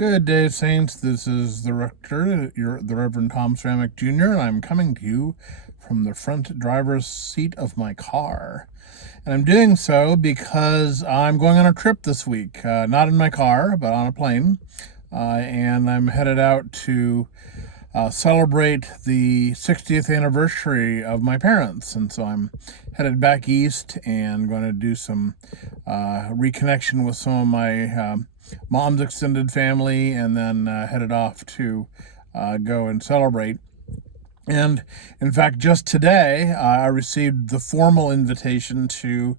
Good day, Saints. This is the Rector, the Reverend Tom Ceramic Jr., and I'm coming to you from the front driver's seat of my car. And I'm doing so because I'm going on a trip this week, not in my car, but on a plane. And I'm headed out to celebrate the 60th anniversary of my parents. And so I'm headed back east and going to do some reconnection with some of my mom's extended family, and then headed off to go and celebrate. And in fact, just today, I received the formal invitation to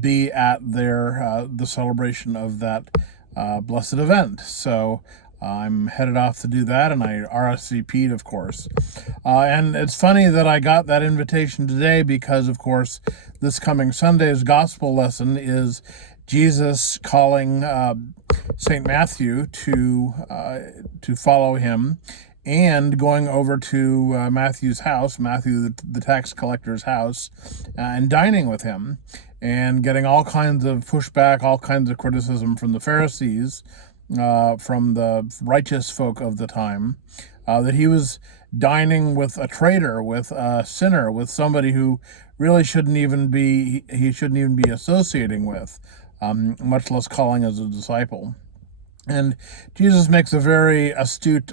be at the celebration of that blessed event. So I'm headed off to do that, and I RSVP'd, of course. And it's funny that I got that invitation today because, of course, this coming Sunday's gospel lesson is Jesus calling St. Matthew to follow him, and going over to Matthew's house, Matthew the tax collector's house, and dining with him, and getting all kinds of pushback, all kinds of criticism from the Pharisees, from the righteous folk of the time, that he was dining with a traitor, with a sinner, with somebody who really shouldn't even be associating with, much less calling as a disciple. And Jesus makes a very astute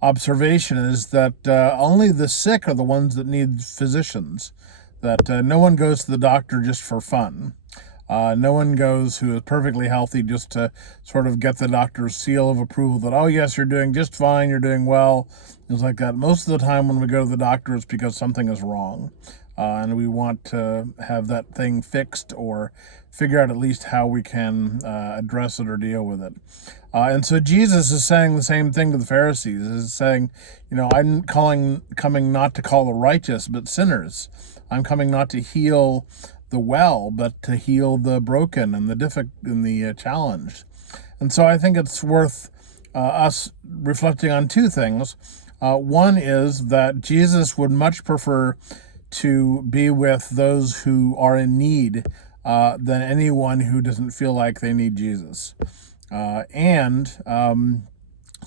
observation, is that only the sick are the ones that need physicians, that no one goes to the doctor just for fun. No one goes who is perfectly healthy just to sort of get the doctor's seal of approval that, oh, yes, you're doing just fine, you're doing well, things like that. Most of the time when we go to the doctor, it's because something is wrong, and we want to have that thing fixed or figure out at least how we can address it or deal with it. And so Jesus is saying the same thing to the Pharisees. He's saying, I'm coming not to call the righteous, but sinners. I'm coming not to heal the well, but to heal the broken and the challenged. And so I think it's worth us reflecting on two things. One is that Jesus would much prefer to be with those who are in need than anyone who doesn't feel like they need Jesus. So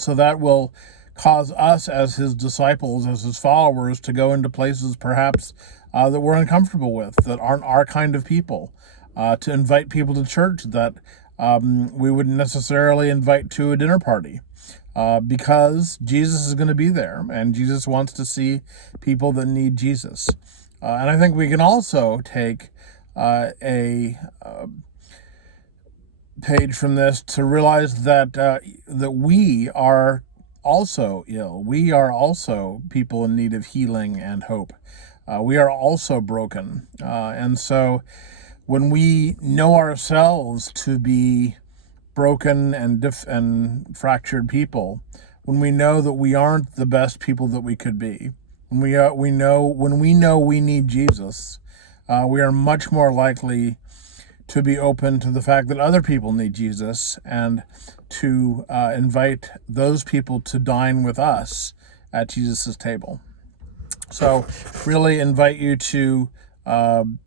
that will cause us as his disciples, as his followers, to go into places perhaps that we're uncomfortable with, that aren't our kind of people, to invite people to church that we wouldn't necessarily invite to a dinner party, because Jesus is going to be there, and Jesus wants to see people that need Jesus. And I think we can also take a page from this to realize that we are also ill. We are also people in need of healing and hope. We are also broken. And so when we know ourselves to be broken and fractured people, when we know that we aren't the best people that we could be, when we know we need Jesus, we are much more likely to be open to the fact that other people need Jesus, and to invite those people to dine with us at Jesus' table. So really invite you to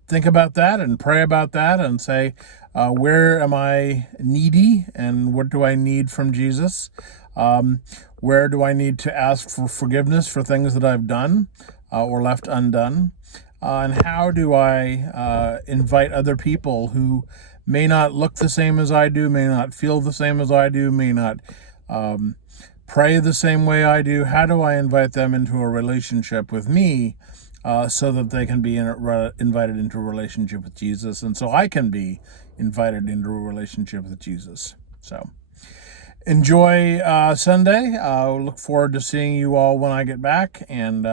think about that and pray about that and say, where am I needy, and what do I need from Jesus? Where do I need to ask for forgiveness for things that I've done or left undone? And how do I invite other people who may not look the same as I do, may not feel the same as I do, may not pray the same way I do? How do I invite them into a relationship with me, so that they can be invited into a relationship with Jesus, and so I can be invited into a relationship with Jesus? So enjoy Sunday. Look forward to seeing you all when I get back, and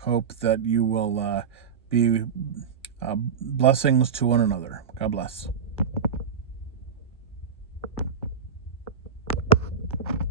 hope that you will be blessings to one another. God bless.